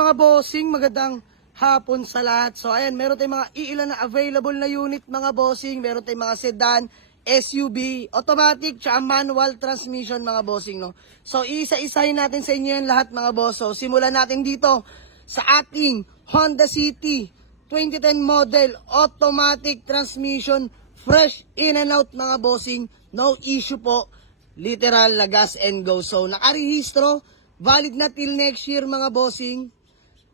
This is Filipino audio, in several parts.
Mga bossing, magandang hapon sa lahat. So ayan, meron tayong mga iilan na available na unit mga bossing. Meron tayong mga sedan, SUV, automatic, tsaka manual transmission mga bossing, no? So isa-isahin natin sa inyo yan lahat mga boss. So simulan natin dito sa ating Honda City 2010 model, automatic transmission, fresh in and out mga bossing. No issue po, literal na gas and go. So nakarehistro, valid na till next year mga bossing.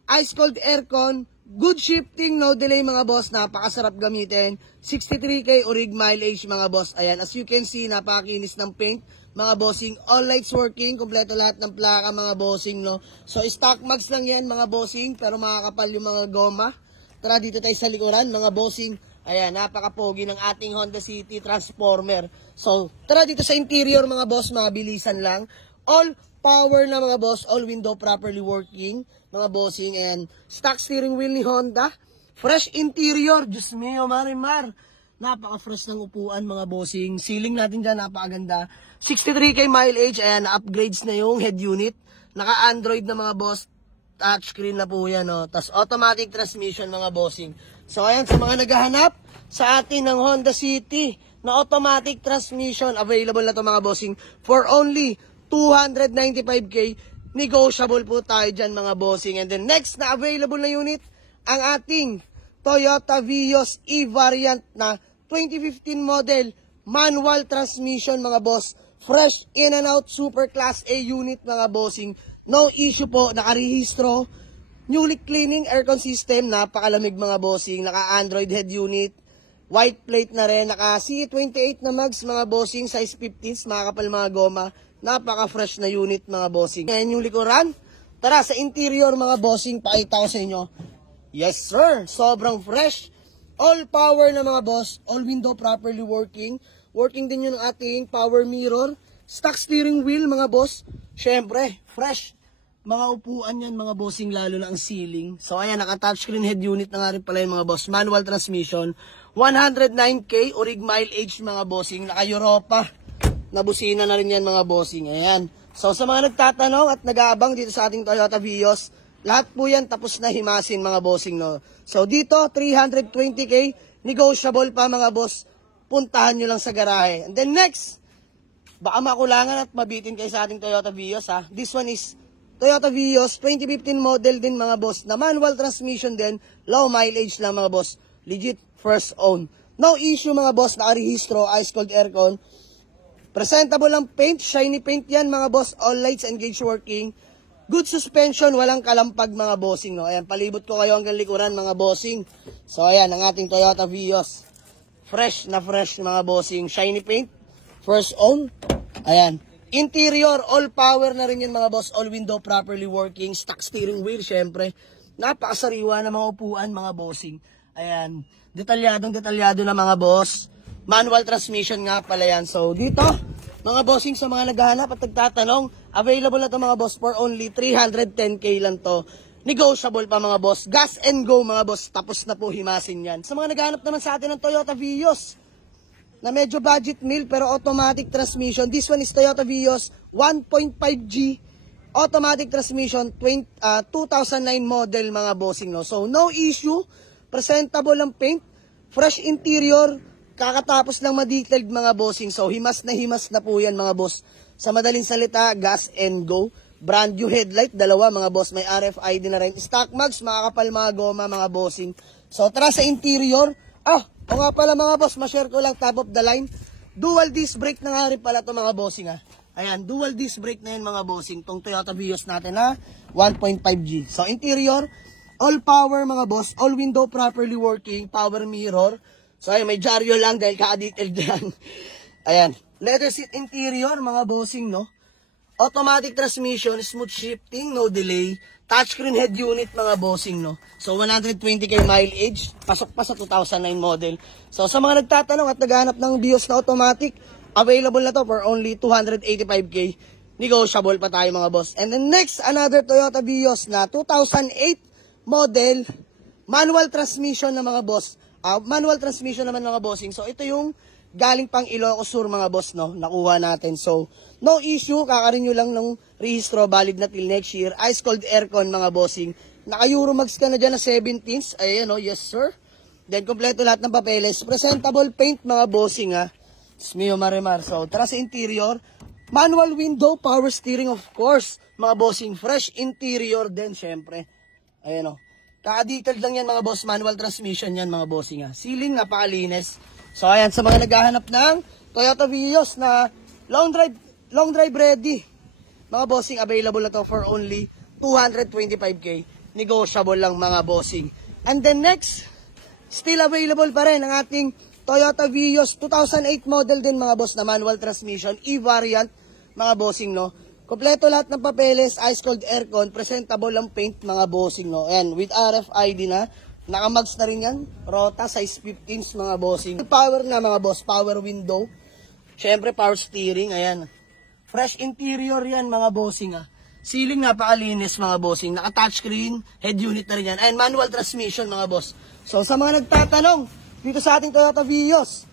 Ice cold aircon, good shifting, no delay mga boss, napakasarap gamitin. 63k orig mileage mga boss. Ayan, as you can see, napakakinis ng paint mga bossing. All lights working, kompleto lahat ng plaka mga bossing, no. So stock mags lang yan mga bossing, pero makakapal yung mga goma. Tara dito tayo sa likuran mga bossing. Ayan, napakapogi ng ating Honda City Transformer. So tara dito sa interior mga boss, mabilisan lang. All power na mga boss, all window properly working mga bossing, and stock steering wheel ni Honda, fresh interior, Diyos mio marimar, napaka-fresh ng upuan mga bossing, ceiling natin dyan napakaganda, 63k mileage, ayan, upgrades na yung head unit, naka-Android na mga boss, touchscreen na po yan, no? Tas automatic transmission mga bossing. So ayan, sa mga naghahanap sa atin ng Honda City na automatic transmission, available na to mga bossing for only 295k, negotiable po tayo dyan mga bossing. And then next na available na unit, ang ating Toyota Vios E-Variant na 2015 model, manual transmission mga boss, fresh in and out, super class A unit mga bossing. No issue po, nakarehistro, newly cleaning aircon system, napakalamig mga bossing, naka-Android head unit, white plate na rin, naka C28 na mags mga bossing, size 15s, makakapal mga goma. Napaka-fresh na unit mga bossing. Ngayon yung likuran. Tara sa interior mga bossing, pakita ko sa inyo. Yes sir, sobrang fresh. All power na mga boss, all window properly working. Working din yung ating power mirror. Stock steering wheel mga boss. Syempre, fresh. Mga upuan yan mga bossing, lalo na ang ceiling. So ayan, naka-touchscreen head unit na nga rin pala yung mga boss. Manual transmission. 109k orig mileage mga bossing. Naka-Europa. Nabusina na rin yan mga bossing. Ayan. So sa mga nagtatanong at nag-aabang dito sa ating Toyota Vios, lahat po yan tapos na himasin mga bossing, no. So dito 320k, negotiable pa mga boss. Puntahan nyo lang sa garahe. And then next, baka makulangan at mabitin kayo sa ating Toyota Vios, ha. This one is Toyota Vios 2015 model din mga boss, na manual transmission din, low mileage lang mga boss. Legit first own. No issue mga boss, nakarehistro, ice cold aircon. Presentable ang paint, shiny paint yan mga boss, all lights and gauge working. Good suspension, walang kalampag mga bossing, no. Ayan, palibot ko kayo hanggang likuran mga bossing. So ayan, ang ating Toyota Vios. Fresh na fresh mga bossing, shiny paint, first own. Ayan, interior, all power na rin yan mga boss, all window properly working, stock steering wheel syempre. Napakasariwa na mga upuan mga bossing. Ayan, detalyado na mga boss. Manual transmission nga pala yan. So dito, mga bossing, sa mga naghahanap at nagtatanong, available na to mga boss for only 310k lang to. Negotiable pa mga boss. Gas and go mga boss. Tapos na po himasin yan. Sa mga naghahanap naman sa atin ng Toyota Vios, na medyo budget meal pero automatic transmission. This one is Toyota Vios 1.5G automatic transmission, 2009 model mga bossing, no. So no issue, presentable ang paint, fresh interior, kakatapos lang ma-detailed mga bossing. So himas na po yan mga boss. Sa madaling salita, gas and go. Brand new headlight, dalawa mga boss, may RFID na rin. Stock mags, makakapal mga goma mga bossing. So tara sa interior. O nga pala mga boss, ma-share ko lang top of the line. Dual disc brake na nga rin pala to mga bossing, ha. Ayan, dual disc brake na yan mga bossing, tong Toyota Vios natin na 1.5G. So interior, all power mga boss, all window properly working, power mirror. So ayan, may dyaryo lang dahil kaka-detailed yan. Ayan, leather seat interior mga bossing, no. Automatic transmission, smooth shifting, no delay. Touchscreen head unit mga bossing, no. So 120k mileage, pasok pa sa 2009 model. So sa mga nagtatanong at naghahanap ng Vios na automatic, available na to for only 285k. Negotiable pa tayo mga boss. And then next, another Toyota Vios na 2008 model, manual transmission na mga boss. Manual transmission naman mga bossing. So ito yung galing pang Ilocos Sur mga boss, no, nakuha natin. So no issue, kakarenew lang ng rehistro, valid na till next year. Ice cold aircon mga bossing, Naka-Euromax ka na dyan na 17s. Ayan o, yes sir. Then, kompleto lahat ng papeles. Presentable paint mga bossing ha. Smio Marimar. So, tara sa interior. Manual window, power steering of course. Mga bossing, fresh interior din syempre. Ayan o. Kaka-detailed lang yan mga boss. Manual transmission yan mga bossing ha. Ceiling, napakalinis. So, ayan, sa mga naghahanap ng Toyota Vios na long drive ready. Mga bossing, available na to for only 225k. Negotiable lang mga bossing. And then next, still available pa rin ang ating Toyota Vios 2008 model din mga boss na manual transmission, E-variant mga bossing no. Kompleto lahat ng papeles, ice cold aircon, presentable ang paint mga bossing no. And with RFID na, nakamags na rin yan, Rota size 15s mga bossing. Power na mga boss, power window. Syempre power steering, ayan. Fresh interior yan mga bossing ah. Ceiling napakalinis mga bossing. Naka-touchscreen, head unit na rin yan. And manual transmission mga boss. So sa mga nagtatanong, dito sa ating Toyota Vios,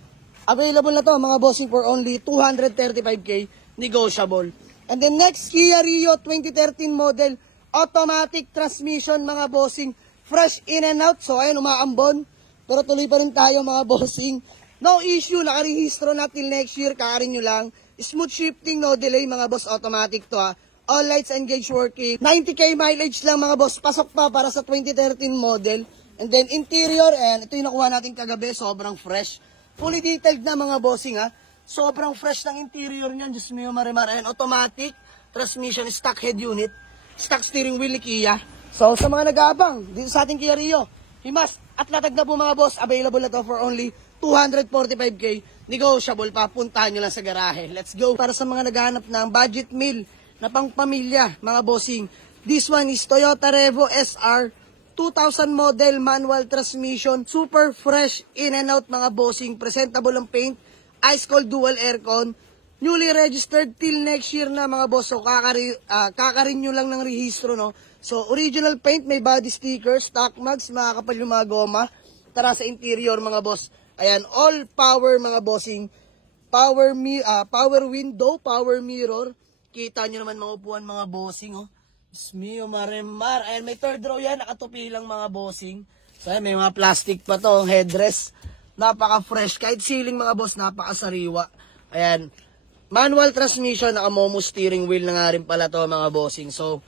available na to mga bossing for only 235k, negotiable. And then next, Kia Rio 2013 model, automatic transmission mga bossing. Fresh in and out. So ayun, umaambon. Pero tuloy pa rin tayo mga bossing. No issue, nakarehistro na till next year, kakarin nyo lang. Smooth shifting, no delay mga boss, automatic to ha. All lights engaged working. 90k mileage lang mga boss. Pasok pa para sa 2013 model. And then interior, and ito yung nakuha natin kagabi. Sobrang fresh. Fully detailed na mga bossing ha. Sobrang fresh ng interior niyan. Diyos mo yung marimar. And automatic transmission, stock head unit. Stock steering wheel ni Kia. So sa mga nag-aabang, dito sa ating Kia Rio, Himas at latag na po mga boss. Available na to for only 245k. Negotiable pa. Puntahan nyo lang sa garahe. Let's go. Para sa mga naghahanap ng budget meal na pang pamilya, mga bossing. This one is Toyota Revo SR 2000 model, manual transmission, super fresh in and out mga bossing, presentable ang paint, ice cold dual aircon, newly registered till next year na mga boss. So kakarenew lang ng rehistro no. So original paint, may body sticker, stock mags, makakapal yung mga goma. Tara sa interior mga boss. Ayan, all power mga bossing. Power window, power mirror. Kita nyo naman mga upuan mga bossing, oh. Smio Marimar. Ayan, may third row yan. Nakatupi lang mga bossing. So, ayan, may mga plastic pa to. Headrest. Napaka-fresh. Kahit ceiling mga boss, napaka-sariwa. Ayan. Manual transmission. Naka-momo steering wheel na nga rin pala to mga bossing. So,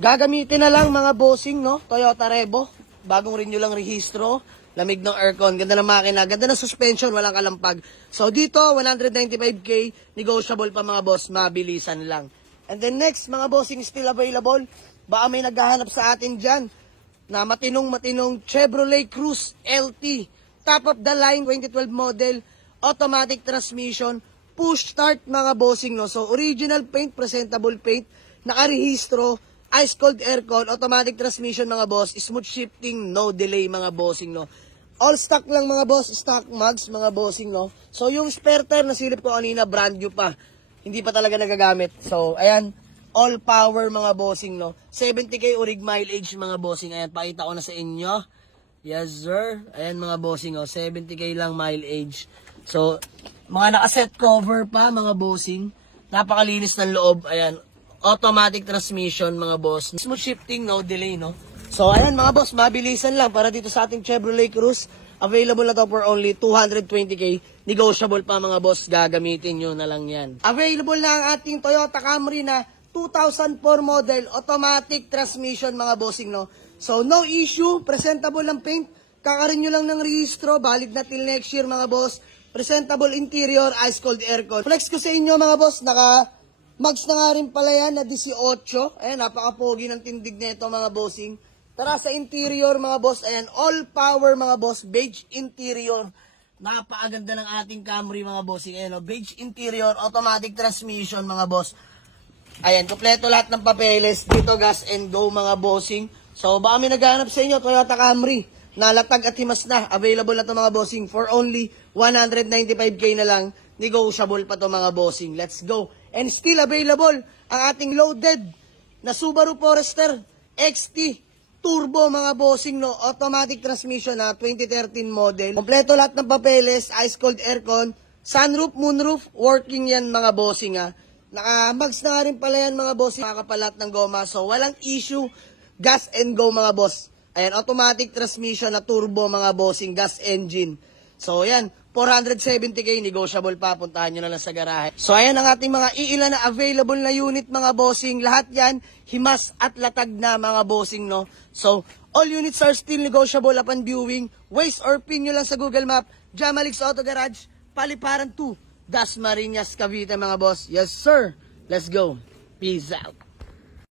gagamitin na lang mga bossing, no? Toyota Revo. Bagong renew lang rehistro. Lamig ng aircon, ganda ng makina, ganda ng suspension, walang kalampag. So dito, 195k, negotiable pa mga boss, mabilisan lang. And then next, mga bossing still available. Baka may naghahanap sa atin dyan na matinong Chevrolet Cruze LT. Top of the line, 2012 model, automatic transmission, push start mga bossing. No? So original paint, presentable paint, nakarehistro, ice cold aircon, automatic transmission mga boss, smooth shifting, no delay mga bossing no. All stock lang mga boss, stock mags mga bossing no. So yung spare tire na silip ko kanina, brand new pa. Hindi pa talaga nagagamit. So ayan, all power mga bossing no. 70k orig mileage mga bossing. Ayan, pakita ko na sa inyo. Yes sir. Ayan mga bossing oh, 70k lang mileage. So mga naka-set cover pa mga bossing. Napakalinis ng loob. Ayan, automatic transmission mga boss. Smooth shifting, no delay, no? So, ayan mga boss, mabilisan lang para dito sa ating Chevrolet Cruze. Available na to for only 220k. Negotiable pa mga boss, gagamitin nyo na lang yan. Available na ang ating Toyota Camry na 2004 model, automatic transmission mga bossing, no? So, no issue, presentable ang paint. Kakarin nyo lang ng rehistro, valid na till next year mga boss. Presentable interior, ice cold aircon. Flex ko sa inyo mga boss, mags na nga rin pala yan na 18. Ayan, napaka-pogi ng tindig nito mga bossing. Tara sa interior mga boss. Ayan, all power mga boss. Beige interior. Napakaganda ng ating Camry mga bossing. Ayan, beige interior, automatic transmission mga boss. Ayan, kompleto lahat ng papeles. Dito gas and go mga bossing. So, baka may naghahanap sa inyo, Toyota Camry. Nalatag at himas na. Available na to mga bossing for only 195k na lang. Negotiable pa to mga bossing. Let's go. And still available ang ating loaded na Subaru Forester XT Turbo mga bossing, no? Automatic transmission na 2013 model. Kompleto lahat ng papeles, ice cold aircon, sunroof, moonroof, working yan mga bossing ha. Naka-mags na nga rin pala yan mga bossing. Nakakapalat ng goma. So walang issue. gas and go mga boss. Ayan, automatic transmission na turbo mga bossing, gas engine. So ayan, 470k, negotiable pa, puntahan nyo na lang sa garahe. So ayan ang ating mga iilan na available na unit mga bossing. Lahat yan, himas at latag na mga bossing, no? So, all units are still negotiable upon viewing. Waze or pin nyo lang sa Google Map, Jamalix Auto Garage, Paliparan 2, Dasmariñas, Cavite mga boss. Yes sir, let's go. Peace out.